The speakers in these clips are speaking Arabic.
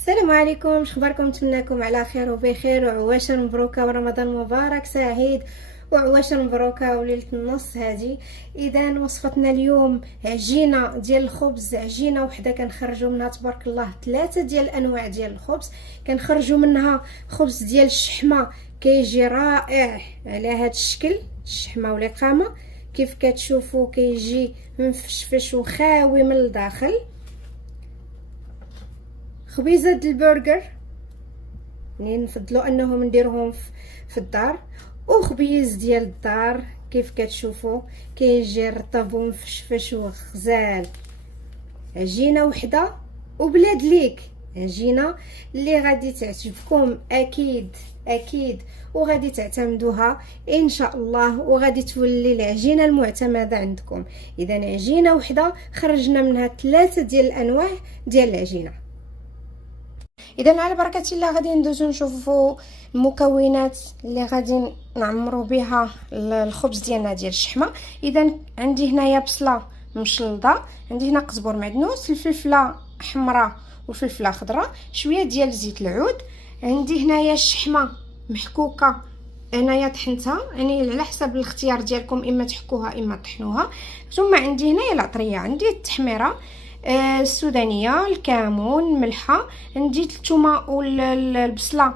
السلام عليكم، شخباركم؟ نتمنىكم على خير وبخير وعواشر مبروكه ورمضان مبارك سعيد وعواشر مبروكه وليله النص هذه. اذا وصفتنا اليوم عجينه ديال الخبز، عجينه وحده كنخرجوا منها تبارك الله 3 ديال الانواع ديال الخبز. كنخرجوا منها خبز ديال الشحمه كيجي رائع على هذا الشكل، الشحمه والقامه كيف كتشوفوا كيجي مفشفش وخاوي من الداخل. خبيزه البرجر يعني نفضلوا انهم نديروهم في الدار، وخبيز ديال الدار كيف كتشوفوا كيجي رطب ومفشفش وغزال. عجينه وحده وبلاد ليك، عجينه اللي غادي تعجبكم اكيد اكيد وغادي تعتمدوها ان شاء الله، وغادي تولي العجينه المعتمده عندكم. اذا عجينه وحده خرجنا منها 3 ديال الانواع ديال العجينه. اذا على بركه الله غادي ندوزو نشوفوا المكونات اللي غادي نعمروا بها الخبز ديالنا ديال الشحمه. اذا عندي هنايا بصله مشلضه، عندي هنا قزبر معدنوس، الفلفله حمراء والفلفله خضراء، شويه ديال زيت العود. عندي هنايا الشحمه محكوكه، انايا طحنتها يعني على حسب الاختيار ديالكم، اما تحكوها اما طحنوها. ثم عندي هنايا العطريه، عندي التحميره السودانيه، الكمون، الملحه، عندي الثومه والبصله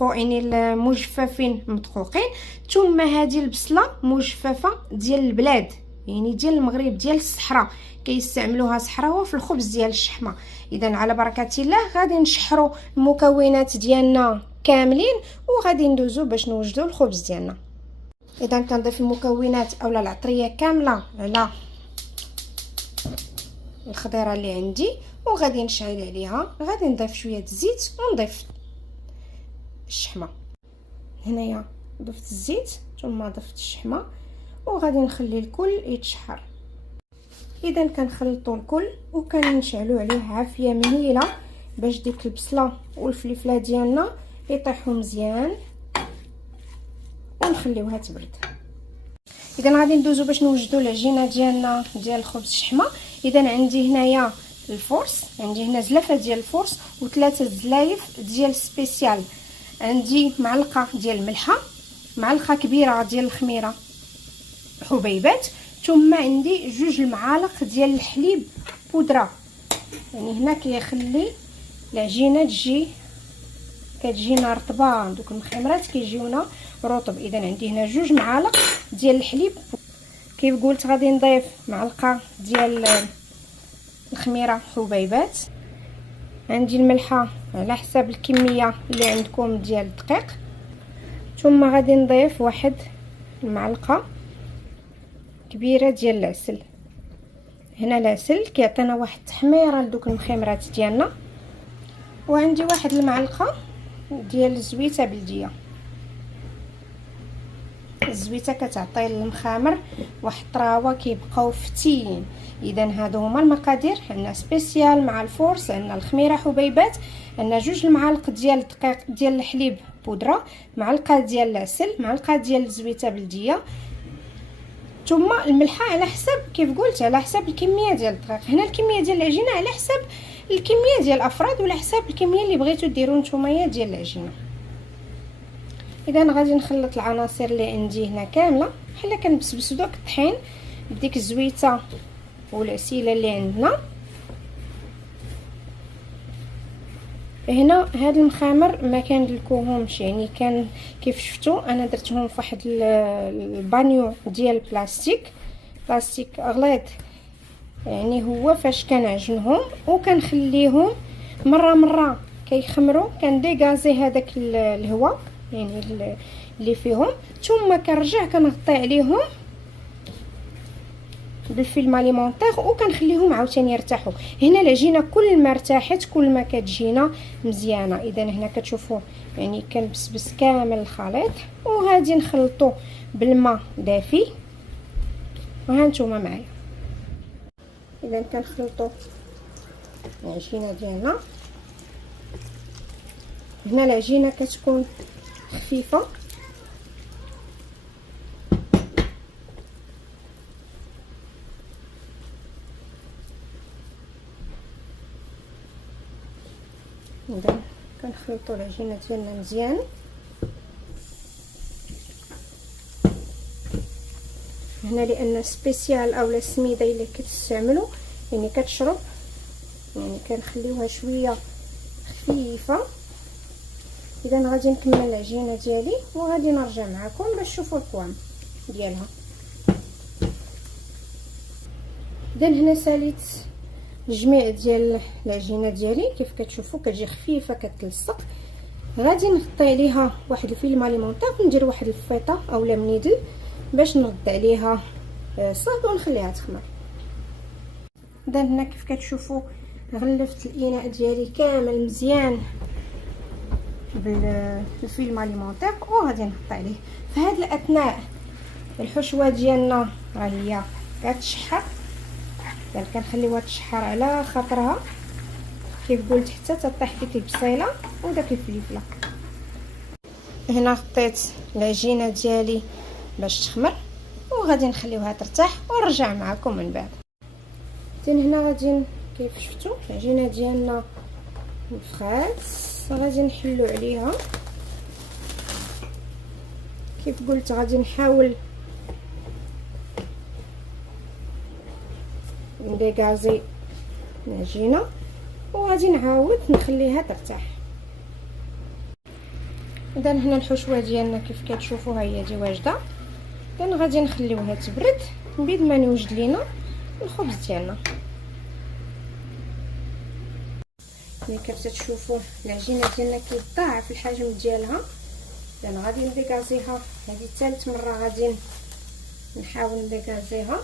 يعني المجففين مدقوقين، ثم هذه البصله مجففه ديال البلاد يعني ديال المغرب ديال الصحراء، كيستعملوها صحراوه في الخبز ديال الشحمه. اذا على بركه الله غادي نشحروا المكونات ديالنا كاملين وغادي ندوزو باش نوجدوا الخبز ديالنا. اذا كنضيف المكونات اولا العطريه كامله على الخضيره اللي عندي وغادي نشعل عليها، غادي نضيف شويه الزيت ونضيف الشحمه. هنايا ضفت الزيت ثم ضفت الشحمه وغادي نخلي الكل يتشحر. اذا كنخلطوا الكل وكنشعلوا عليه عافيه مهيله باش ديك البصله والفلفله ديالنا يطيحوا مزيان ونخليوها تبرد. اذا غادي ندوزو باش نوجدوا العجينه ديالنا ديال الخبز الشحمه. اذا عندي هنايا الفورس، عندي هنا زلافه ديال الفورس و3 زلايف ديال سبيسيال، عندي معلقه ديال الملحه، معلقه كبيره ديال الخميره حبيبات، ثم عندي 2 المعالق ديال الحليب بودره. يعني هنا كيخلي العجينه كتجينا رطبه، دوك المخمرات كيجيونا رطب. اذا عندي هنا 2 معالق ديال الحليب. كيف قلت غادي نضيف معلقه ديال الخميره حبيبات، عندي الملحه على حسب الكميه اللي عندكم ديال الدقيق، ثم غادي نضيف 1 المعلقه كبيره ديال العسل. هنا العسل كيعطينا واحد التحميره لدوك المخمرات ديالنا، وعندي 1 المعلقه ديال الزويته بلديه. الزويته كتعطي للمخامر واحد الطراوه كيبقاو فتين. اذا هادو هما المقادير، عندنا سبيسيال مع الفورس، عندنا الخميره حبيبات، عندنا 2 المعالق ديال الدقيق ديال الحليب بودره، معلقه ديال العسل، معلقه ديال الزويته بلديه، ثم الملحه على حسب كيف قلت على حسب الكميه ديال الدقيق. هنا الكميه ديال العجينه على حسب الكميه ديال الافراد وعلى حسب الكميه اللي بغيتو ديروا نتوما ديال العجينه. اذا غادي نخلط العناصر اللي عندي هنا كامله بحال كنبسبسوا داك الطحين بديك الزويته والعسيله اللي عندنا. هنا هاد المخامر ما كندلكوهمش، يعني كان كيف شفتوا انا درتهم في واحد البانيو ديال بلاستيك غليظ، يعني هو فاش كنعجنهم وكنخليهم مره كيخمروا، كنديغازي هذاك الهواء يعني اللي فيهم، ثم كنرجع كنغطي عليهم بالفيلم اليمونطير وكنخليهم عاوتاني يرتاحوا. هنا العجينه كل ما ارتاحت كل ما كتجينا مزيانه. اذا هنا كتشوفوا يعني كنبسبس كامل الخليط وغادي نخلطو بالماء دافي، وها نتوما معايا. اذا كنخلطو العجينه ديالنا. هنا العجينه كتكون خفيفه اذا كنخلطوا العجينه ديالنا مزيان. هنا لان سبيسيال اولا سميده الا كتستعملوا يعني كتشرب، يعني كنخليوها شويه خفيفه. اذا غادي نكمل العجينه ديالي وغادي نرجع معكم باش تشوفوا القوام ديالها. اذا هنا ساليت الجميع ديال العجينه ديالي كيف كتشوفوا كتجي خفيفه كتلصق. غادي نغطي عليها واحد الفيلم اليمونطير وندير واحد الفيطه اولا منيدل باش نرد عليها الصهد ونخليها تخمر. اذا هنا كيف كتشوفوا غلفت الاناء ديالي كامل مزيان بالفيلم اليمونطير وغادي نحط عليه. في هذا الاثناء الحشوه ديالنا راه هي كتشحر، يعني كنخليوها تشحر على خاطرها كيف قلت حتى تطيح ديك البصيله وداك الفلفله. هنا غطيت العجينه ديالي باش تخمر وغادي نخليوها ترتاح ونرجع معكم من بعد. هنا غادي كيف شفتوا العجينه ديالنا نفخات، غادي نحلو عليها كيف قلت. غادي نحاول نديكازي العجينه وغادي نعاود نخليها ترتاح. اذا هنا الحشوه ديالنا كيف كتشوفوا ها هي دي واجده. اذا غادي نخليوها تبرد من بعد ما نوجد لينا الخبز ديالنا. ملي كتشوفوا العجينه ديالنا كيتضاعف الحجم ديالها، اذا غادي نديكازيها. هذه ثالث مره غادي نحاول نديكازيها.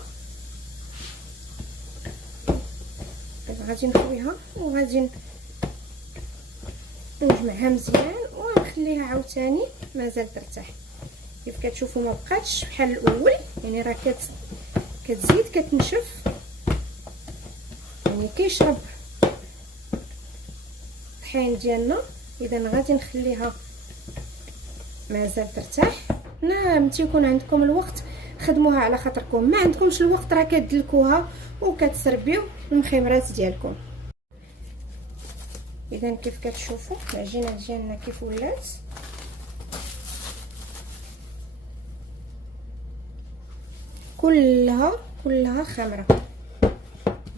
غادي نخويها وغادي نجمعها مزيان ونخليها عاوتاني مازال ترتاح. كيف كتشوفوا ما بقاتش بحال الاول، يعني راه كتزيد كتنشف، يعني كيشرب الطحين ديالنا. اذا غادي نخليها مازال ترتاح. متى يكون عندكم الوقت خدموها على خاطركم، ما عندكمش الوقت راه كتدلكوها وكتسربيو المخمرات ديالكم. اذا كيف كتشوفوا العجينه ديالنا كيف ولات كلها خمره.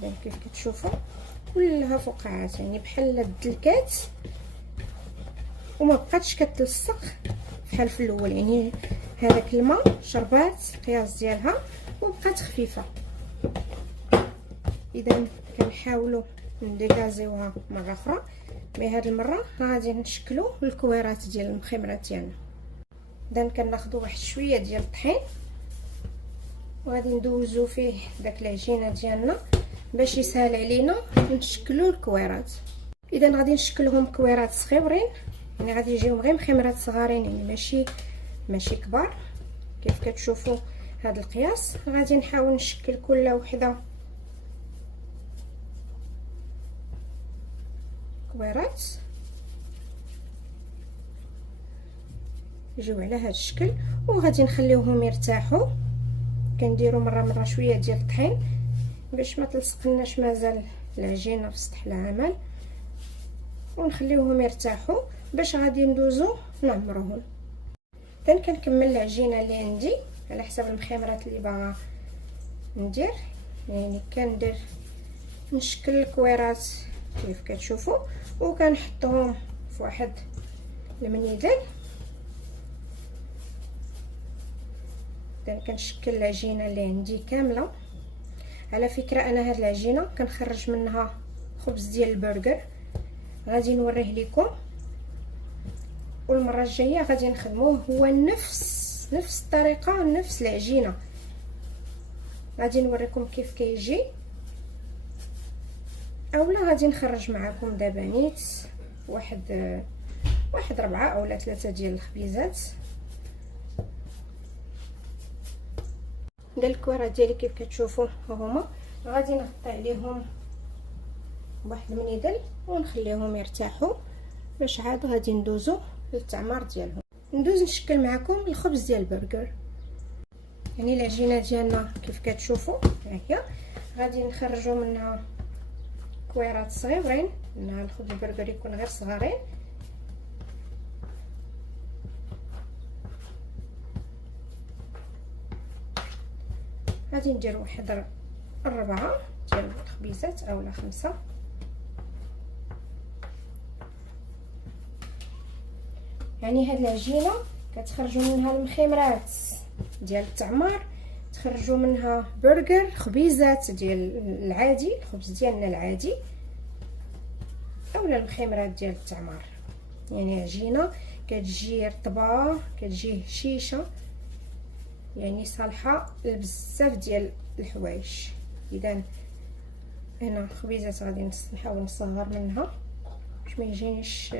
اذا كيف كتشوفوا كلها فقاعات، يعني بحال الدلكات وما بقاتش كتلصق بحال في الاول. يعني هذاك الماء شربات القياس ديالها وبقات خفيفه. اذا كنحاولوا نديكازيوها مره اخرى، بهذه المره غادي نشكلوا الكويرات ديال المخمرات ديالنا. اذا كناخذوا واحد شويه ديال الطحين وغادي ندوزو فيه داك العجينه ديالنا باش يسهل علينا نشكلوا الكويرات. اذا غادي نشكلهم كويرات صغيورين، يعني غادي يجيهم غير مخمرات صغارين، يعني ماشي كبار. كيف كتشوفوا هذا القياس غادي نحاول نشكل كل وحده كويرات يجيو على هذا الشكل، وغادي نخليوهم يرتاحوا. كنديروا مره شويه ديال الطحين باش ما تلصقناش مازال العجينه في سطح العمل، ونخليوهم يرتاحوا باش غادي ندوزو نعمروهم. اذا كنكمل العجينه اللي عندي على حسب المخمرات اللي باغا ندير، يعني كندير نشكل الكويرات كيف كتشوفوا وكنحطهم في واحد المنيدل. اذا كنشكل العجينه اللي عندي كامله. على فكره انا هاد العجينه كنخرج منها خبز ديال البرجر، غادي نوريه لكم، والمره الجايه غادي نخدموه هو نفس الطريقه نفس العجينه. غادي نوريكم كيف كيجي، اولا غادي نخرج معكم دابا نيت واحد 4 أو 3 ديال الخبيزات. ديال الكويرات ديالي كيف كتشوفوا هما غادي نغطي عليهم بواحد المنيدل ونخليهم يرتاحوا باش عاد غادي ندوزو للتعمار ديالهم. ندوز نشكل معكم الخبز ديال البرجر. يعني العجينه ديالنا كيف كتشوفوا ها هي، غادي نخرجوا منها كويرات صغيورين ان الخبز البرغر يكون غير صغارين. غادي ندير واحد 4 ديال الخبيزات اولا 5. يعني هاد العجينه كتخرجوا منها المخمرات ديال التعمار، تخرجوا منها برجر، خبيزات ديال العادي، الخبز ديالنا العادي، اولا المخمرات ديال التعمار. يعني عجينه كتجي رطبه، كتجي هشيشه، يعني صالحه لبزاف ديال الحوايج. اذا هنا الخبيزات غادي نحاول نصغر منها باش ما يجينيش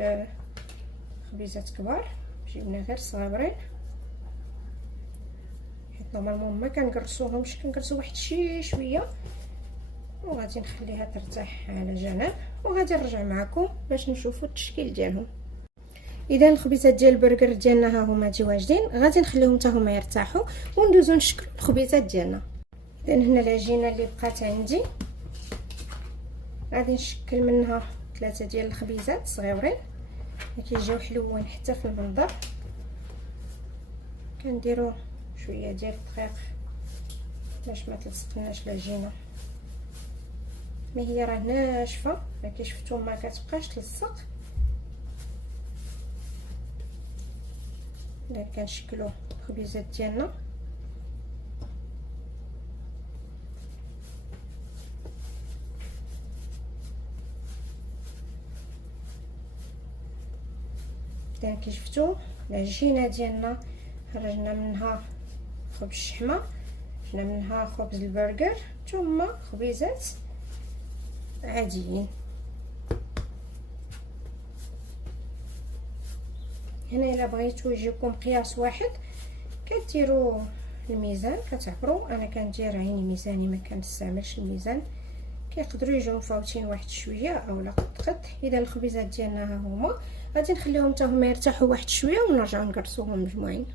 خبيزات كبار، جبنا غير صغيرين، حيت نورمالمون ما كنقرصوهمش، كنقرصو واحد شي شويه، وغادي نخليها ترتاح على جنب، وغادي نرجع معكم باش نشوفوا التشكيل ديالهم. اذا الخبيزات ديال البرجر ديالنا ها هما جي واجدين، غادي نخليهم حتى هما يرتاحوا وندوزو نشكلوا الخبيزات ديالنا. اذا هنا العجينه اللي بقات عندي غادي نشكل منها 3 ديال الخبيزات صغيورين كيجيو حلوين حتى في المنظر. كنديروا شويه ديال الدقيق باش ما تلصقناش العجينه، ما هي راه ناشفه، ما كيشفتوا ما كتبقاش تلصق. الا كنشكلوا الخبيزات ديالنا اذا كي شفتوا العجينه ديالنا خرجنا منها خبز الشحمه، خرجنا منها خبز البرجر، ثم خبيزات عاديين. هنا الا بغيتو يجيكم قياس واحد كديروا الميزان كتعبروا. انا كندير عيني ميزاني، ما كنستعملش الميزان. كيقدروا يجيو مفاوتين واحد شويه اولا قد. اذا الخبيزات ديالنا ها هما غادي نخليهم حتى هما يرتاحوا واحد شويه ونرجعوا نقرصوهم مجموعين.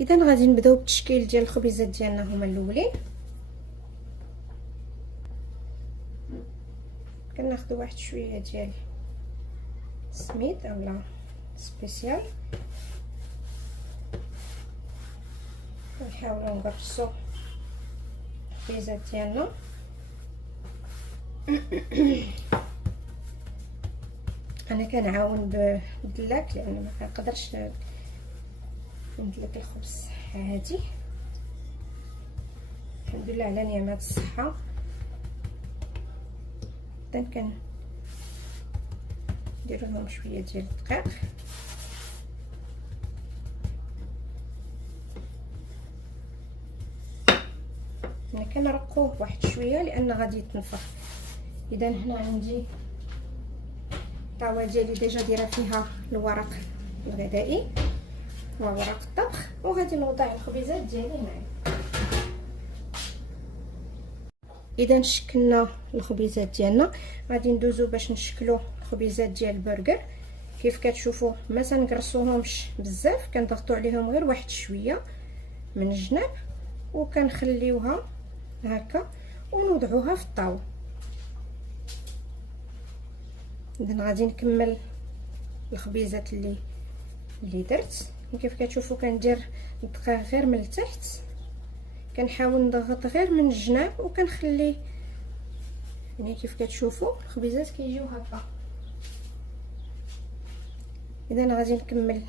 اذا غادي نبداو بالتشكيل ديال الخبيزات ديالنا هما الاولين. كناخذوا واحد شويه ديال السميد اولا سبيسيال، نحاولوا نقرصوا الخبيزات ديالنا. انا كنعاون بالدلاك لان ما كنقدرش ندلك الخبز عادي. الحمد لله على نعمه الصحه. اذا كندير لهم شويه ديال الدقيق، انا كنرقوه واحد شويه لان غادي يتنفخ. اذا هنا عندي الطاوه ديالي ديجا دايره فيها الورق الغذائي وورق الطبخ، وغادي نوضع الخبيزات ديالي هنايا. اذا شكلنا الخبيزات ديالنا، غادي ندوزو باش نشكلوا الخبيزات ديال البرجر. كيف كتشوفوا ما تنقرصوهمش بزاف، كنضغطوا عليهم غير واحد شويه من الجناب وكنخليوها هكا ونوضعوها في الطاوه. اذا غادي نكمل الخبيزات اللي درت. كيف كتشوفوا كندير الدقيق غير من التحت، كنحاول نضغط غير من الجناب وكنخلي، يعني كيف كتشوفوا الخبيزات كيجيو هكا. اذا غادي نكمل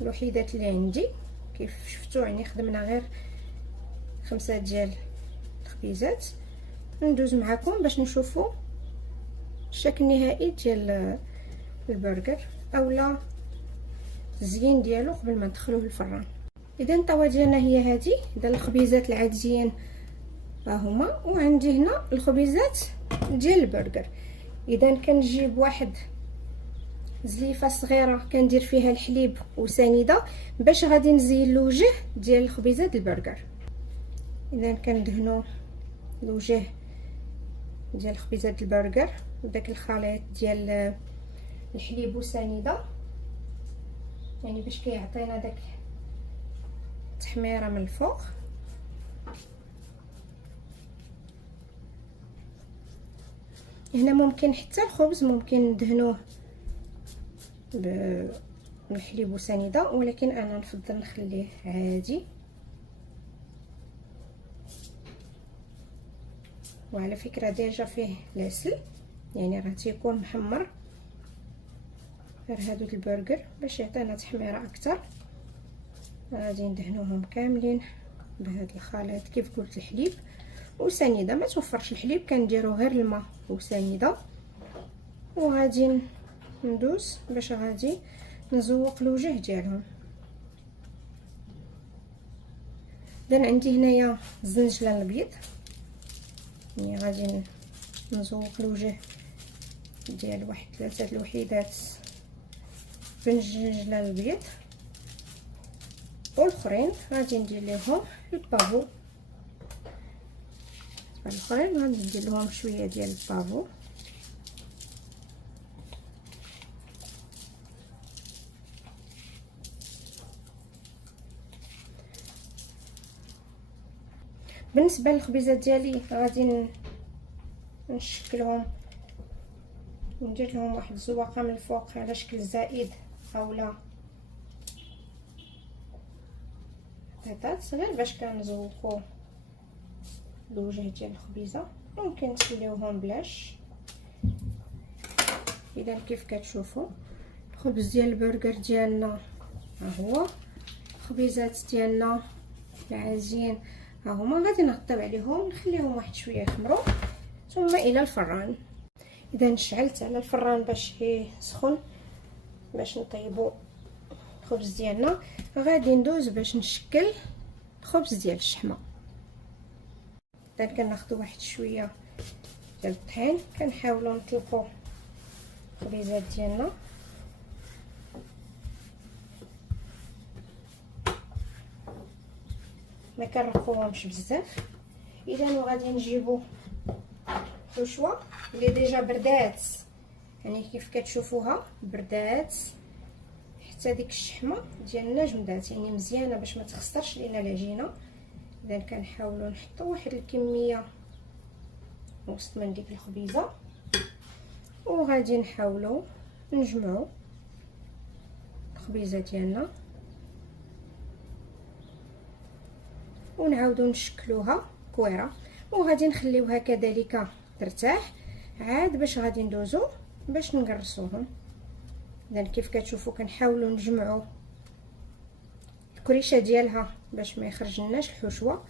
الوحيدات اللي عندي. كيف شفتوا يعني خدمنا غير 5 ديال الخبيزات. ندوز معكم باش نشوفوا الشكل النهائي ديال البرجر اولا الزيين ديالو قبل ما ندخلوه للفران. اذا الطاوه ديالنا هي هذه. اذا الخبيزات العاديين ها هما، وعندي هنا الخبيزات ديال البرجر. اذا كنجيب واحد زليفه صغيره كندير فيها الحليب وسنيده باش غادي نزين الوجه ديال الخبيزات البرجر. اذا كندهنوا الوجه ديال خبيزات البرجر بداك الخليط ديال الحليب وسنيده، يعني باش كيعطينا داك التحميره من الفوق. هنا ممكن حتى الخبز ممكن ندهنوه بالحليب وسنيده، ولكن انا نفضل نخليه عادي. وعلى فكره ديجا فيه العسل، يعني راه تيكون محمر. غير هادو البرجر باش يعطينا تحميره اكثر غادي ندهنوهم كاملين بهذا الخليط. كيف قلت الحليب وسنيده، ما توفرش الحليب كنديرو غير الماء وسنيده. وغادي ندوز باش غادي نزوق الوجه ديالهم. اذا عندي هنايا الزنجلان الابيض، يعني غادي نزوق الوجه ديال واحد 3 الوحيدات بالزنجلان الابيض، والاخرين غادي ندير لهم البافو. الاخرين غادي ندير لهم شويه ديال البافو. بالنسبه للخبيزات ديالي غادي نشكلهم، ندير لهم واحد الزواقه من الفوق على شكل زائد اولا بيضات صغير باش كنزوقوا الوجه ديال الخبيزه. ممكن تخليوهم بلاش. اذا كيف كتشوفوا الخبز ديال البرجر ديالنا ها هو، الخبيزات ديالنا العازين ها هما. غادي نغطيو عليهم نخليهم واحد شويه يخمروا ثم الى الفران. اذا شعلت على الفران باش يسخن باش نطيبوا الخبز ديالنا. غادي ندوز باش نشكل الخبز ديال الشحمه. اذا كناخذوا واحد شويه ديال الطحين، كنحاولوا نطلقوا الخبيزات ديالنا ما كنرقوهمش بزاف. اذا وغادي نجيبوا حشوه اللي ديجا بردات، يعني كيف كتشوفوها بردات حتى ديك الشحمه ديالنا جمدات، يعني مزيانه باش ما تخسرش لينا العجينه. اذا كنحاولوا نحطوا واحد الكميه وسط من ديك الخبيزه، وغادي نحاولوا نجمعوا الخبيزه ديالنا ونعاودوا نشكلوها كويره، وغادي نخليوها كذلك ترتاح عاد باش غادي ندوزو باش نقرصوهم. اذا كيف كتشوفوا كنحاولوا نجمعوا الكريشه ديالها باش ما يخرج لناش الحشوه،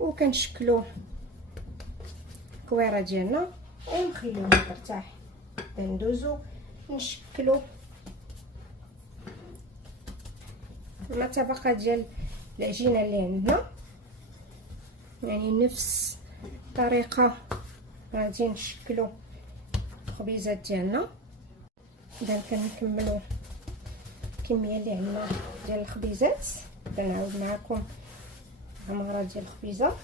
وكنشكلوا الكويره ديالنا ونخليوها ترتاح. ندوزو نشكلوا مع طبقه ديال العجينه اللي عندنا، يعني نفس الطريقه غادي نشكلوا الخبيزات ديالنا. اذا كنكملوا الكميه اللي عندنا ديال الخبيزات. كنعاود معكم عمره ديال الخبيزه.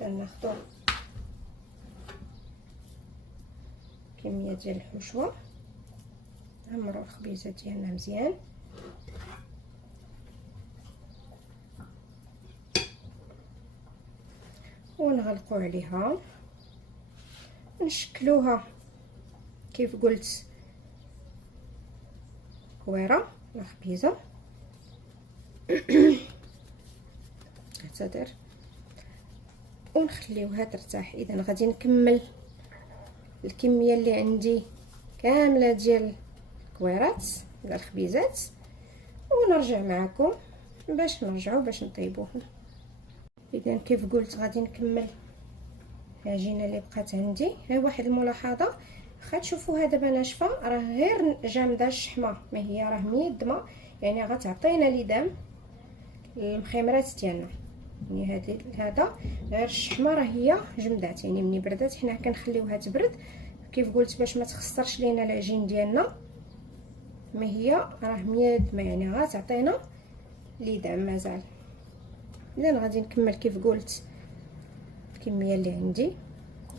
كناخذوا كميه ديال الحشوه، نعمروا الخبيزه ديالنا مزيان. ونغلقوا عليها نشكلوها كيف قلت كويره لا خبيزه. اعتذر. ونخليوها ترتاح. اذا غادي نكمل الكميه اللي عندي كامله ديال الكويرات ديال الخبيزات، ونرجع معكم باش نطيبوهم. اذا كيف قلت غادي نكمل العجينه اللي بقات عندي. غير واحد الملاحظه، واخا تشوفوها دابا ناشفه راه غير جامده الشحمه، ما هي راه ميدمه، يعني غتعطينا لدام المخيمرات ديالنا. يعني هذا غير الشحمه راه هي جمدات، يعني ملي بردات حنا كنخليوها تبرد كيف قلت باش ما تخسرش لينا العجين ديالنا. ما هي راه ميدمه، يعني غتعطينا لدام مازال. اذا غادي نكمل كيف قلت الكميه اللي عندي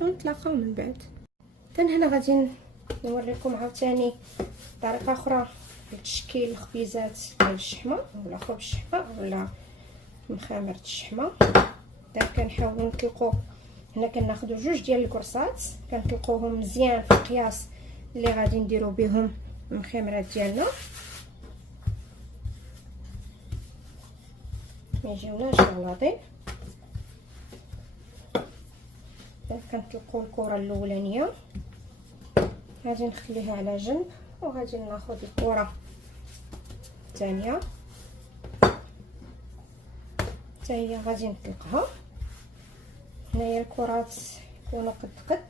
ونتلاقاو من بعد. هنا غادي نوريكم عاوتاني طريقه اخرى لتشكيل الخبيزات ديال الشحمه ولا خبز الشحمه ولا مخامره الشحمه. اذا كنحاولوا نطلقوا هنا كناخذوا جوج ديال الكرصات كنطلقوهم مزيان في القياس اللي غادي نديروا بهم المخمرات ديالنا ما يجيوناش غلاطين. كنطلقوا الكره الاولانيه غادي نخليها على جنب وغادي ناخذ الكره الثانيه حتى هي غادي نطلقها. هنايا الكرات يكونوا قد قد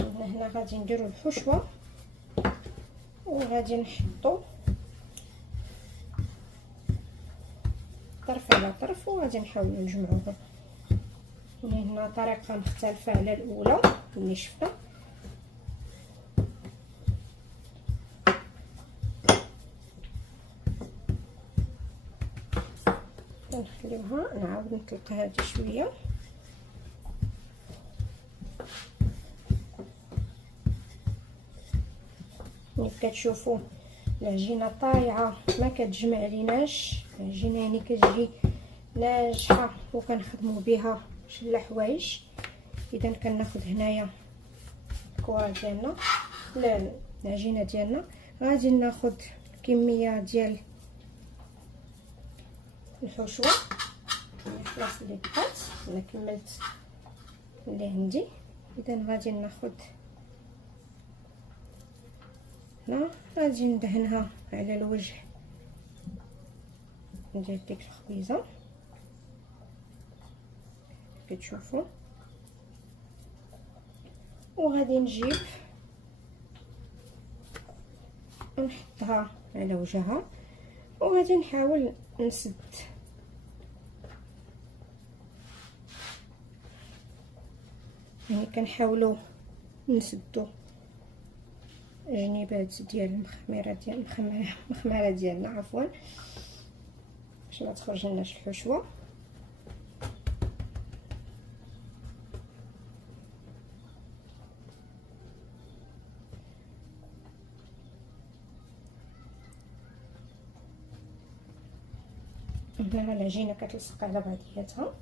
هنا غادي نديروا الحشوه وغادي نحطوا طرف على طرف وغادي نحاولوا نجمعوهم. هنا طريقه مختلفه على الاولى اللي شفنا. نخليوها نعاود نطلقها هذه شويه ملي كتشوفوا العجينه طايعه ما كتجمع ليناش العجينه يعني كتجي ناجحه وكنخدموا بها شي حوايج. اذا كناخذ هنايا الكره ديالنا لا العجينه ديالنا غادي ناخذ كميه ديال الحشوه خلاص اللي بقات انا كملت اللي عندي. اذا غادي ناخذ هنا غادي ندهنها على الوجه ديال ديك الخبيزه كتشوفوا وغادي نجيب ونحطها على وجهها وغادي نحاول نسد يعني كنحاولوا نسدوا جنيبات ديال المخمره ديالنا عفوا باش ما تخرج لناش الحشوه. هنا العجينه كتلصق على بعضياتها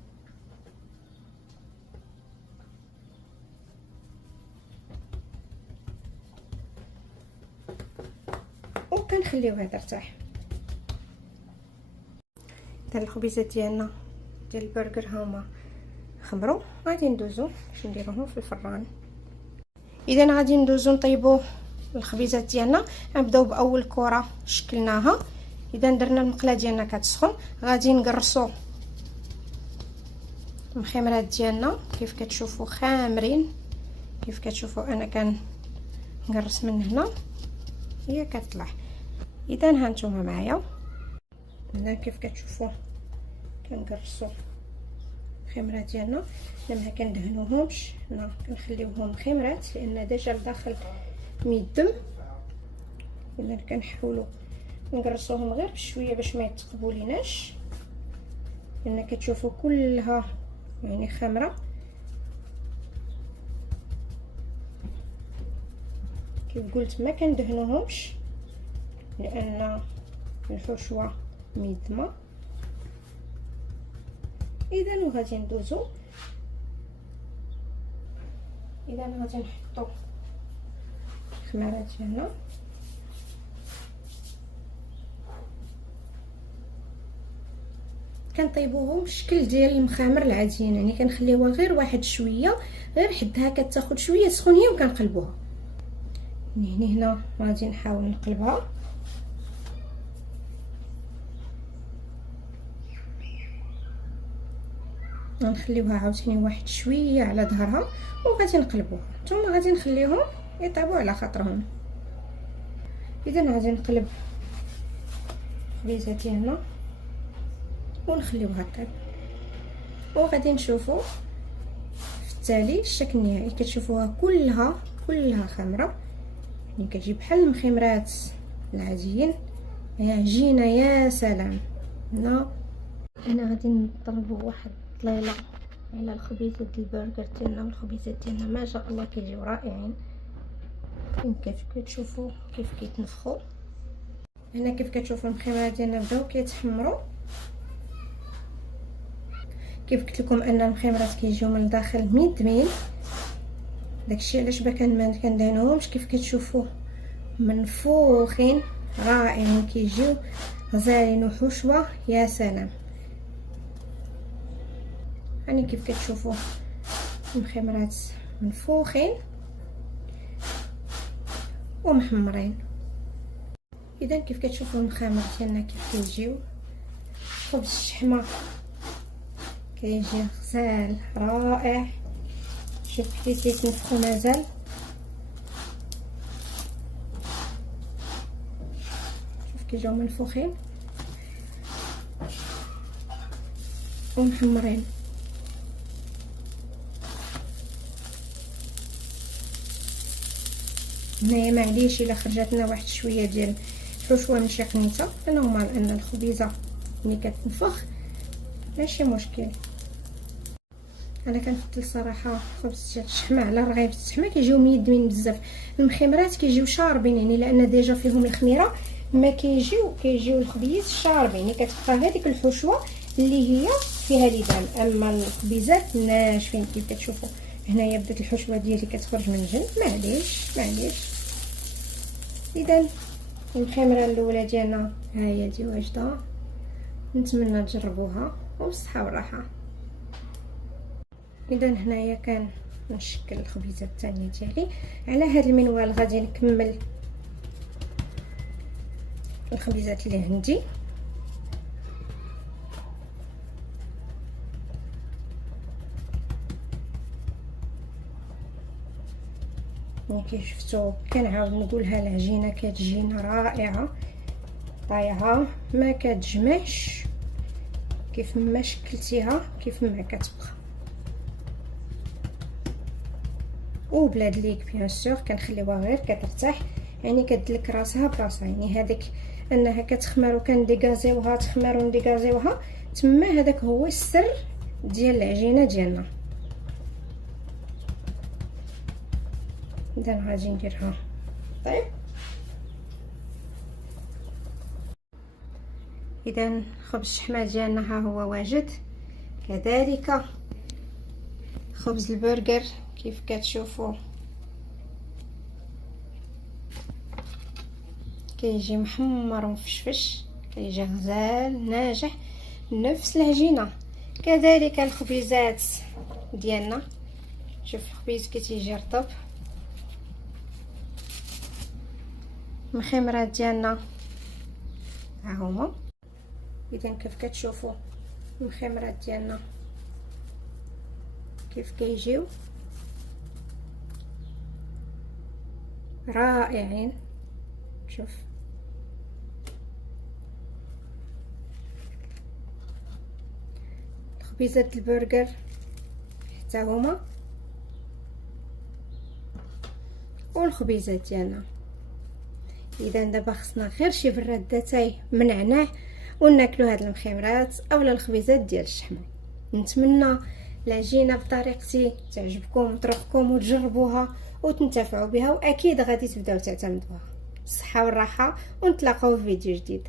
وكنخليوها ترتاح. هاد الخبيزات ديالنا ديال البرغر هما خمروا غادي ندوزو باش نديروهم في الفران. اذا غادي ندوزو نطيبوا الخبيزات ديالنا. نبداو باول كره شكلناها. اذا درنا المقله ديالنا كتسخن غادي نقرصوا المخمرات ديالنا كيف كتشوفوا خامرين كيف كتشوفوا انا كنقرص من هنا هي كتطلع. اذا ها نتوما معايا هنا كيف كتشوفوا كنقرصوا الخمرات ديالنا ما كندهنوهمش هنا كنخليوهم خمرات لان ديجا لداخل ميدم. اذا كنحاولوا نقرصوهم غير بشويه باش ما يتقبوا ليناش لان كتشوفوا كلها يعني خمره كيف قلت ما كندهنوهمش لان الحشوه ميدمه. اذا وغادي ندوزو غادي نحطو الخمارات ديالنا كنطيبوهم بالشكل ديال المخامر العاديين يعني كنخليوها غير واحد شويه غير حدها كتاخد شويه سخونيه وكنقلبوها. يعني هنا غادي نحاول نقلبها غنخليوها عاوتاني واحد شويه على ظهرها وغادي نقلبوها ثم غادي نخليهم يطيبوا على خاطرهم. اذا غادي نقلب الخبيزه ديالنا ونخليوها طيب وغادي نشوفوا في التالي الشكل النهائي. كتشوفوها كلها خمره يعني كتجي بحال المخمرات العاديين يا عجينه يا سلام. هنا انا غادي نضربوا واحد الطليله على الخبيزات البرجر ديالنا والخبيزات ديالنا ما شاء الله كيجيو رائعين. كيف كتشوفوا كيف كيتنفخوا. هنا كيف كتشوفوا المخيمات ديالنا بداو كيتحمروا. كيف قلت لكم ان المخيمات كيجيو من الداخل مدمين، داكشي علاش ما كندهنوهمش. كيف كتشوفوا منفوخين رائعين، كيجيو غزالين وحشوه يا سلام. يعني كيف كتشوفوا المخمرات منفوخين ومحمرين. اذا كيف كتشوفوا المخامر ديالنا كيف كيجيو. خبز الشحمه كيجي غزال رائع. شوف كيف كيتنفخوا مازال. شوف كيجيو منفوخين ومحمرين. هنايا معليش الا خرجت لنا واحد شويه ديال الحشوه ماشي قنيته، نورمال ان الخبيزه ملي كتنفخ ماشي مشكل. انا كنفضل صراحه خبز ديال الشحمه على رغيف الشحمه، كيجيو ميدمين بزاف. المخمرات كيجيو شاربين، يعني لان ديجا فيهم الخميره ما كيجيو الخبيز شاربين، يعني كتبقى هذيك الحشوه اللي هي فيها لبان. اما الخبيزات ناشفين كيف كتشوفوا. هنايا بدات الحشوه ديالي كتخرج من الجنب، معليش. اذا الخمره الاولى ديالنا ها هي دي واجده، نتمنى تجربوها وبالصحه والراحه. اذا هنايا كان نشكل الخبيزه الثانيه ديالي. على هذا المنوال غادي نكمل الخبيزات اللي عندي. كي شفتوا كنعاود نقولها، العجينه كتجينا رائعه طايعه، ما كتجمعش كيف ما شكلتيها كيف ما كتبقى. وبلا دليك بيان سور كنخليوها غير كترتاح، يعني كدلك راسها براسها. يعني هذيك انها كتخمر وكنديكازيوها تخمر ونديكازيوها تما، هذاك هو السر ديال العجينه ديالنا. اذا غادي نديرها طيب. اذا خبز الشحمه ديالنا ها هو واجد، كذلك خبز البرجر كيف كتشوفوا كيجي محمر ومفشفش، كيجي غزال ناجح نفس العجينه. كذلك الخبيزات ديالنا، شوف الخبيز كتيجي رطب. المخمرات ديالنا ها هما. اذا كيف كتشوفوا المخمرات ديالنا كيف كيجيو رائعين. شوف خبيزات البرجر حتى هما، والخبيزات ديالنا. اذا دابا خصنا غير شي برادتاي من نعناع وناكلوا هاد المخمرات اولا الخبيزات ديال الشحمه. نتمنى العجينه بطريقتي تعجبكم وتريحكم وتجربوها وتنتفعوا بها، واكيد غادي تبداو تعتمدوها. الصحه والراحه، ونتلاقاو في فيديو جديد.